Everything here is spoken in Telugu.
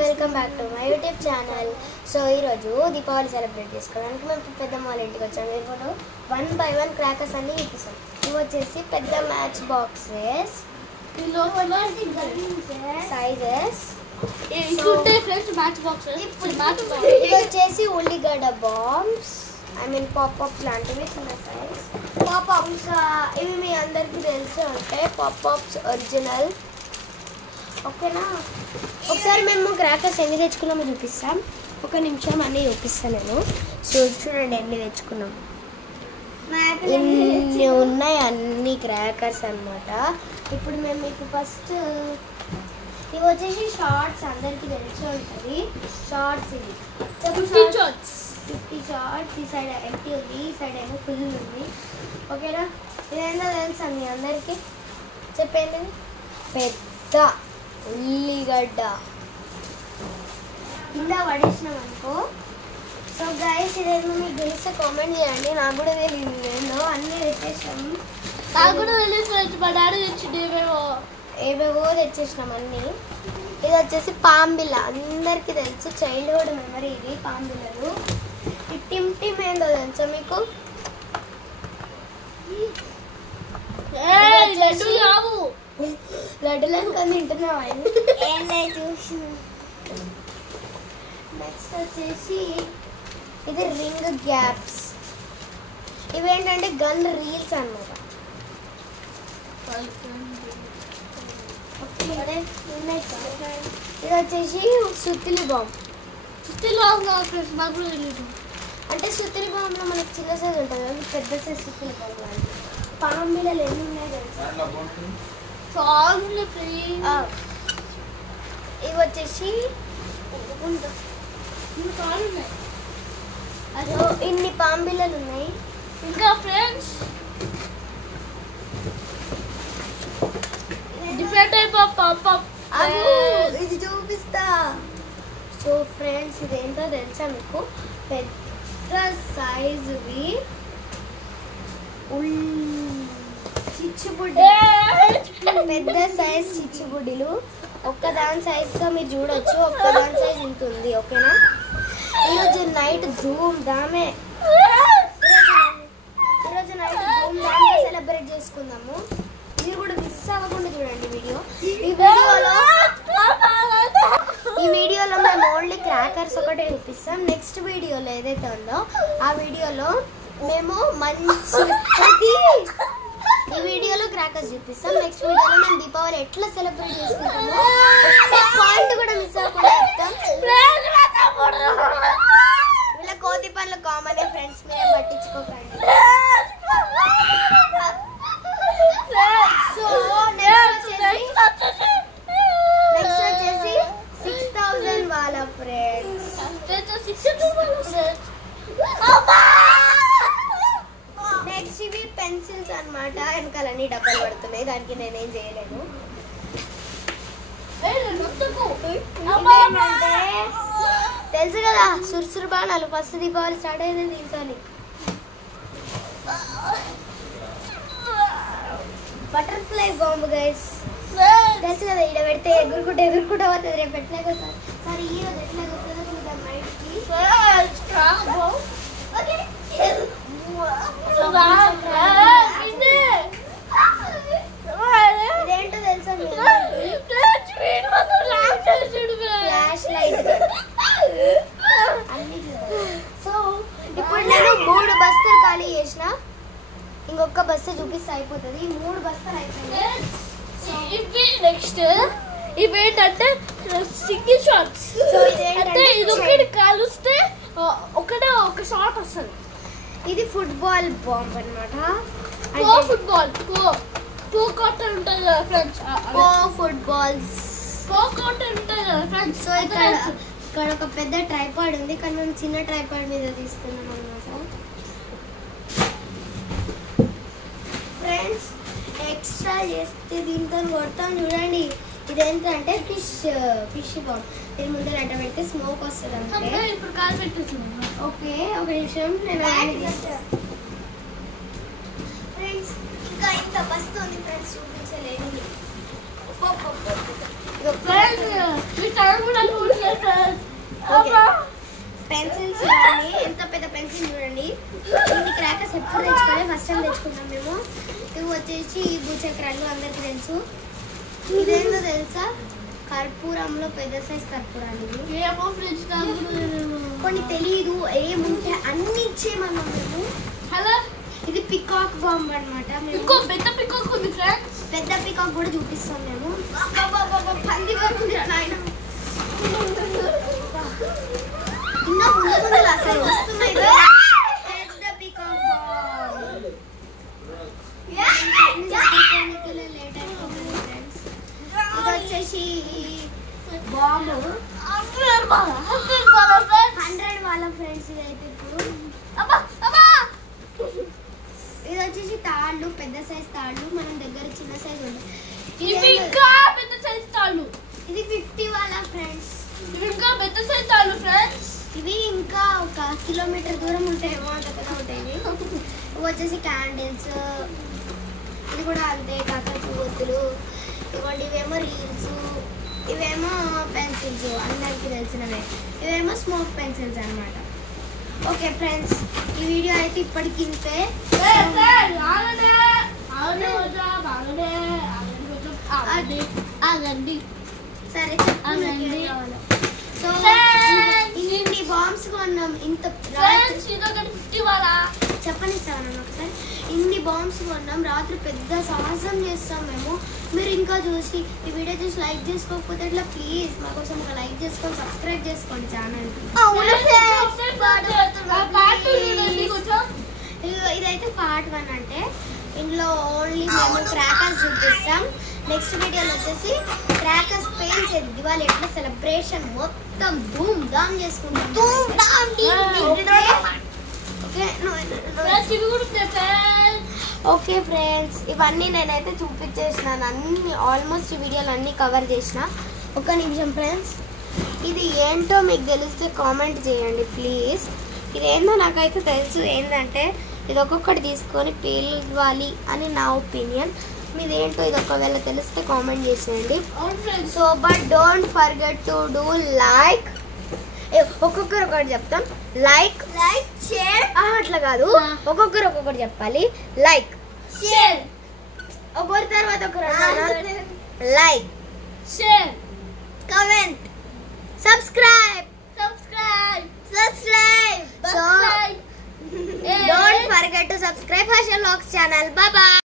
Welcome back to my YouTube channel. So ఈరోజు దీపావళి సెలబ్రేట్ చేసుకోవడానికి మేము పెద్దమ్మ వాళ్ళ ఇంటికి వచ్చాము. ఇప్పుడు 1 by 1 క్రాకర్స్ అన్ని చూపిస్తాం. ఇవి వచ్చేసి పెద్ద మ్యాచ్ బాక్సెస్, సైజెస్. ఇది వచ్చేసి ఉల్లిగడ్డ బాంబ్స్, పాపప్ లాంటివి చిన్న సైజ్ పాపప్స్. ఇవి మీ అందరికీ తెలిసి ఉంటాయి, పాపప్స్ ఒరిజినల్. ఓకేనా, ఒకసారి మేము క్రాకర్స్ ఎన్ని తెచ్చుకున్నామో చూపిస్తాం. ఒక నిమిషం అన్నీ చూపిస్తాను నేను. సో చూడండి ఎన్ని తెచ్చుకున్నాం. ఇన్ని ఉన్నాయి అన్ని క్రాకర్స్ అన్నమాట. ఇప్పుడు మేము మీకు ఫస్ట్ ఇవి వచ్చేసి షార్ట్స్, అందరికీ తెలిసి ఉంటుంది షార్ట్స్. ఇవి 50 షార్ట్స్. ఈ సైడ్ ఎంటీ ఉంది, ఈ సైడ్ ఏమో ఫుల్ ఉంది. ఓకేనా, ఇదేందో తెలుసా మీ అందరికీ? చెప్పండి. పెద్ద ఉల్లిగడ్డ కింద పడేసినాం అనుకో. సో గైస్, ఇదేమో మీకు తెలిస్తే కామెంట్ చేయండి. నాకు కూడా తెలియదు, ఏందో అన్నీ తెచ్చేసాం. నాకు కూడా తెలియదు, మా డాడీ తెచ్చిండు ఏవేవో తెచ్చేసినాం అన్నీ. ఇది వచ్చేసి పాంబిల్ల, అందరికీ తెలుసు, చైల్డ్హుడ్ మెమరీ ఇది పాంబిల్లలు. ఈ టిమ్ టిమ్ ఏందో తెలుసా మీకు? లడ్డులను కానీ తింటున్నావా? నెక్స్ట్ వచ్చేసి ఇది రింగ్ గ్యాప్స్. ఇవేంటంటే గన్ రీల్స్ అన్నమాట. ఇది వచ్చేసి సుత్తిలి బాంబ్. అంటే సుత్తిలి బాంబ్లో మనకి చిన్న సైజ్ ఉంటుంది కదా, పెద్ద సైజ్ సుత్తిలి బాంబ్ లాంటి. పాంబిల్లలు ఎన్ని ఉన్నాయి తెలుసా? ఇవి వచ్చేసి ఇన్ని పాంబిల్లలు ఉన్నాయి. ఇంకా friends different type of popup ఇది చూపిస్తా. సో ఫ్రెండ్స్, ఇదేంటో తెలుసా మీకు? పెద్ద సైజువి చిచ్చుబుడ్డి, పెద్ద సైజ్ చిచ్చుబుడ్డిలు. ఒక్కదాని సైజ్తో మీరు చూడొచ్చు, ఒక్కదాని సైజ్ ఉంటుంది. ఓకేనా, ఈరోజు నైట్ ధూమ్ ధామే, ఈరోజు నైట్ ధూమ్ ధామే సెలబ్రేట్ చేసుకుందాము. మీరు కూడా మిస్ అవ్వకుండా చూడండి వీడియో. ఈ వీడియోలో మేము ఓన్లీ క్రాకర్స్ ఒకటే చూపిస్తాం. నెక్స్ట్ వీడియోలో ఏదైతే ఉందో ఆ వీడియోలో మేము ఈ వీడియోలో క్రాకర్స్ చూపిస్తాం. నెక్స్ట్ వీడియోలో మేము దీపావళి ఎట్లా సెలబ్రేట్ చేసుకుంటాము పాయింట్ కూడా మిస్ అవ్వకుండా చెప్తాం. ఇలా కోతి పనులు కామన్ ఫ్రెండ్స్, మీరే పట్టించుకోకండి. సో నెక్స్ట్ వచ్చేసి 6000 వాళ్ళ ఫ్రెండ్స్. నెక్స్ట్ ఇవి పెన్సిల్స్ అన్నమాట. వెనకాలన్నీ డబ్బులు పడుతున్నాయి, దానికి నేనేం చేయలేను. తెలుసు కదా, సుర్సురు బాణాలు. ఫస్ట్ దీపావళి స్టార్ట్ అయింది దీంతో. బటర్ఫ్లై బాంబు గైస్, తెలుసు కదా, ఇక్కడ పెడితే ఎగురుకుంటూ ఎగురుకుంటూ పోతుంది. రేపు ఎట్లా కొడతారు? సరే ఈ రోజు ఎట్లా కొడుతుందో చూద్దాం నైట్కి. ఇదేంటో తెలుసా? Flash light. సో ఇప్పుడు నేను 3 బస్తాలు ఖాళీ చేసిన, ఇంకొక బస్తా చూపిస్తే అయిపోతుంది. ఈ 3 బస్తాలు అయిపోయింది. నెక్స్ట్ ఇవేంటంటే సింగిల్ షాట్స్. అంటే ఇది ఒకటి కాలుస్తే ఒకటే ఒక షాట్ వస్తుంది. ఇది ఫుట్బాల్ బాంబ్ అన్నమాట. ఫుట్బాల్ కో కాటర్ ఉంటుంది కదా ఫ్రెండ్స్, ఫుట్బాల్స్ కాటర్ ఉంటుంది కదా ఫ్రెండ్స్. సో ఇక్కడ ఒక పెద్ద ట్రైపాడ్ ఉంది, కానీ మేము చిన్న ట్రైపాడ్ మీద తీస్తున్నాం అన్నమాట. ఫ్రెండ్స్, ఎక్స్ట్రా చేస్తే దీంతో కొడతాం చూడండి. ఇదేంటంటే ఫిష్ బాంబ్. దీని ముందర అడ్డ పెడితే స్మోక్ వస్తుంది అంతే. ఇప్పుడు కాలు పెట్టేస్తున్నాం. ఓకే, ఒక నిమిషం. ఫ్రెండ్స్, ఇంకా ఇంత వస్తుంది ఫ్రెండ్స్, చూపించలేదు. Friends, we started with a okay pencils చూడండి, ఎంత పెద్ద పెన్సిల్ చూడండి. ఇన్ని క్రాకర్స్ ఎప్పుడు తెచ్చుకోవాలి, ఫస్ట్ టైం తెచ్చుకున్నాం మేము. ఇవి వచ్చేసి భూచక్రాలు అందరికీ తెలుసు. ఇదేందో తెలుసా, కర్పూరంలో పెద్ద సైజ్ కర్పూరాలు. కొన్ని తెలియదు, ఏముంటే అన్ని ఇచ్చేయమన్నాం మేము. హలో, ఇది పికాక్ బాంబ్ అనమాట. ఇంకో పెద్ద పికాక్ ఉంది ఫ్రెండ్స్. పెద్ద పికాక్ కూడా చూపిస్తాం మేము. పంది వరకు నాయన ఇంకా ముందు అసలు వస్తున్నాయి. పెద్ద పికాక్ బాంబ్ లేట్ అయిపోతుంది ఫ్రెండ్స్. ఇది వచ్చేసి బాంబు 100 వాళ్ళ ఫ్రెండ్స్. ఇదైతే ఇప్పుడు ఇది వచ్చేసి తాళ్ళు, పెద్ద సైజ్ తాళ్ళు. మనం దగ్గర చిన్న సైజ్ ఉంటాయి. ఇవి ఇంకా పెద్ద సైజ్ తాళ్ళు. ఇది 50 వాళ్ళ ఫ్రెండ్స్. ఇవి ఇంకా పెద్ద సైజ్ తాళ్ళు ఫ్రెండ్స్. ఇవి ఇంకా 1 కిలోమీటర్ దూరం ఉంటాయేమో, అంత పెద్ద ఉంటాయి. ఇవి వచ్చేసి క్యాండిల్స్. ఇది కూడా అంతే, కాకరపు ఒత్తులు. ఇవ్వండి, ఇవేమో రీల్స్, ఇవేమో పెన్సిల్స్ అందరికి తెలిసినవే. ఇవేమో స్మోక్ పెన్సిల్స్ అన్నమాట. ఓకే ఫ్రెండ్స్, ఈ వీడియో అయితే ఇప్పటికి ఇంతే. సరే చెప్పండి. సో ఇన్ని బాంబ్స్ కొన్నాం. ఇంత చెప్పండి సార్ ఒకసారి. ఇన్ని బాంబ్స్ కొన్నాం, రాత్రి పెద్ద సాహసం చేస్తాం మేము. మీరు ఇంకా చూసి ఈ వీడియో చూసి లైక్ చేసుకోకపోతే ఇట్లా ప్లీజ్ మా కోసం ఒక లైక్ చేసుకొని సబ్స్క్రైబ్ చేసుకోండి ఛానల్. ఇదైతే పార్ట్ 1 అంటే. ఇందులో ఓన్లీ మేము క్రాకర్స్ చూపిస్తాం. నెక్స్ట్ వీడియోలో వచ్చేసి క్రాకర్స్ పేల్చేది, దివాళీ ఎట్లా సెలబ్రేషన్ మొత్తం ధూమ్ ధామ్ చేసుకుంటాం. ఓకే ఫ్రెండ్స్, ఇవన్నీ నేనైతే చూపించేసినాను. అన్ని ఆల్మోస్ట్ ఈ వీడియోలు అన్నీ కవర్ చేసిన. ఒక నిమిషం ఫ్రెండ్స్, ఇది ఏంటో మీకు తెలిస్తే కామెంట్ చేయండి ప్లీజ్. ఇదేందో నాకైతే తెలుసు, ఏంటంటే ఇది ఒక్కొక్కటి తీసుకొని పేల్వాలి అని నా ఒపీనియన్. మీదేంటో ఇది ఒకవేళ తెలిస్తే కామెంట్ చేసేయండి. So but don't forget to do like. ఒక్కొక్కరు ఒకటి చెప్తాం. లైక్ షేర్ అట్లా కాదు, ఒక్కొక్కరు ఒక్కొక్కటి చెప్పాలి. లైక్ షేర్, ఒకరి తర్వాత ఒకరు. Like share comment subscribe. So don't forget to subscribe Harsha Vlogs channel. Bye bye.